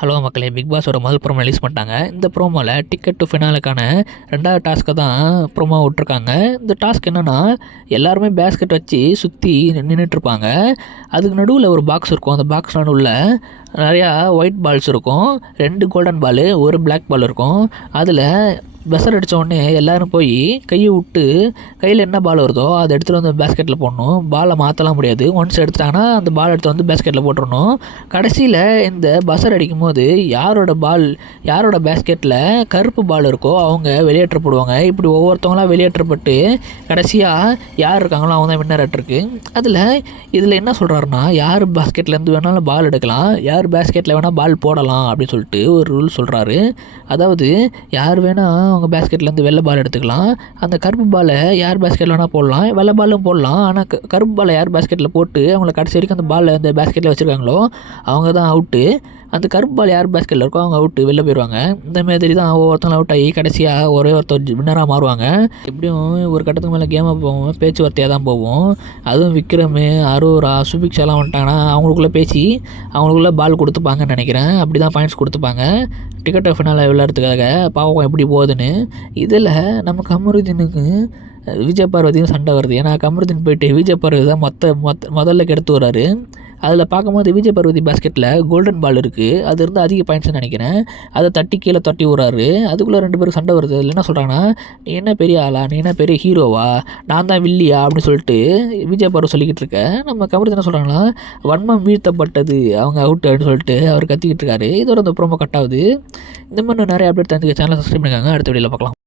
Hello மக்களே big பாஸோட முதல் promo release பண்ணிட்டாங்க. இந்த ப்ரோமோவில் டிக்கெட் டு ஃபினாலுக்கான ரெண்டாவது டாஸ்க்கை தான் ப்ரோமோ விட்ருக்காங்க இந்த டாஸ்க் என்னென்னா எல்லாருமே பேஸ்கெட் வச்சு சுற்றி நின்றுட்டுருப்பாங்க அதுக்கு நடுவில் ஒரு பாக்ஸ் இருக்கும். அந்த பாக்ஸ் நடுவில் நிறையா ஒயிட் பால்ஸ் இருக்கும். ரெண்டு கோல்டன் பால் ஒரு பிளாக் பால் இருக்கும். அதில் பெசர் அடித்த உடனே எல்லோரும் போய் கையை விட்டு கையில் என்ன பால் வருதோ அதை எடுத்துகிட்டு வந்து பேஸ்கெட்டில் போடணும். பாலை மாற்றலாம் முடியாது. ஒன்ஸ் எடுத்துட்டாங்கன்னா அந்த பால் எடுத்து வந்து பேஸ்கெட்டில் போட்டுடணும் கடைசியில் இந்த பசர் அடிக்கும் போது யாரோட பால் யாரோட பேஸ்கெட்டில் கருப்பு பால் இருக்கோ அவங்க வெளியேற்றப்படுவாங்க. இப்படி ஒவ்வொருத்தவங்களாம் வெளியேற்றப்பட்டு கடைசியாக யார் இருக்காங்களோ அவங்க தான் வின்னர் அதில் இதில் என்ன சொல்கிறாருன்னா யார் பேஸ்கெட்லேருந்து வேணாலும் பால் எடுக்கலாம். யார் பேஸ்கெட்டில் வேணால் பால் போடலாம் அப்படின்னு சொல்லிட்டு ஒரு ரூல் சொல்கிறாரு அதாவது யார் வேணால் அவங்க பேஸ்கெட்லேருந்து வெள்ளை பால் எடுத்துக்கலாம். அந்த கருப்பு பாலை யார் பேஸ்கெட்டில் வேணால் போடலாம். வெள்ளை பாலும் போடலாம். ஆனால் க கருப்பு பாலை யார் பேஸ்கெட்டில் போட்டு அவங்கள கடைசி வரைக்கும் அந்த பாலை அந்த பேஸ்கெட்டில் வச்சுருக்காங்களோ அவங்க தான் அவுட்டு அந்த கருப்பு பால் யார் பேஸ்கெட்டில் இருக்கோ அவங்க அவுட்டு வெளில போயிடுவாங்க இந்த மாதிரி தான் ஒவ்வொருத்தங்களும் அவுட் ஆகி கடைசியாக ஒரே ஒருத்தர் வின்னராக மாறுவாங்க. எப்படியும் ஒரு கட்டத்துக்கு மேலே கேமை போவோம். பேச்சுவார்த்தையாக தான் போவோம். அதுவும் விக்ரம் அரோரா சுபிக்ஷாலாம் வந்துட்டாங்கன்னா அவங்களுக்குள்ளே பேசி அவங்களுக்குள்ளே பால் கொடுத்துப்பாங்கன்னு நினைக்கிறேன். அப்படி தான் பாயிண்ட்ஸ் கொடுத்துப்பாங்க டிக்கெட் ஃபினால் விளையாடுறதுக்காக பாவம் எப்படி போகுதுன்னு இதில் நம்ம கமருதீனுக்கு விஜய் பார்வதியும் சண்டை வருது. ஏன்னா கமருதீன் போயிட்டு விஜய் பார்வதி தான் மொத்த மொத்த முதல்ல கெடுத்து வர்றாரு அதில் பார்க்கும்போது விஜய் பர்வதி பாஸ்கெட்டில் கோல்டன் பால் இருக்குது அது இருந்து அதிக பாயிண்ட்ஸ்னு நினைக்கிறேன். அதை தட்டி கீழே தட்டி விட்றாரு. அதுக்குள்ளே ரெண்டு பேரும் சண்டை வருது. அதில் என்ன சொல்கிறாங்கன்னா நீ என்ன பெரிய ஆளா? நீ என்ன பெரிய ஹீரோவா நான் தான் வில்லியா? அப்படின்னு சொல்லிட்டு விஜய் பார்வதி சொல்லிக்கிட்டு இருக்கேன் நம்ம கமருதி என்ன சொல்கிறாங்கன்னா வன்மம் வீழ்த்தப்பட்டது. அவங்க அவுட் அப்படின்னு சொல்லிட்டு அவர் கத்திக்கிட்டு இருக்காரு. இதோட அந்த ப்ரோமோ கட் ஆகுது. இந்த மாதிரி நிறைய அப்டேட் தெரிஞ்சுக்க சேனலை சப்ஸ்கிரைப் பண்ணிக்காங்க. அடுத்த வீடியோவில் பார்க்கலாம்.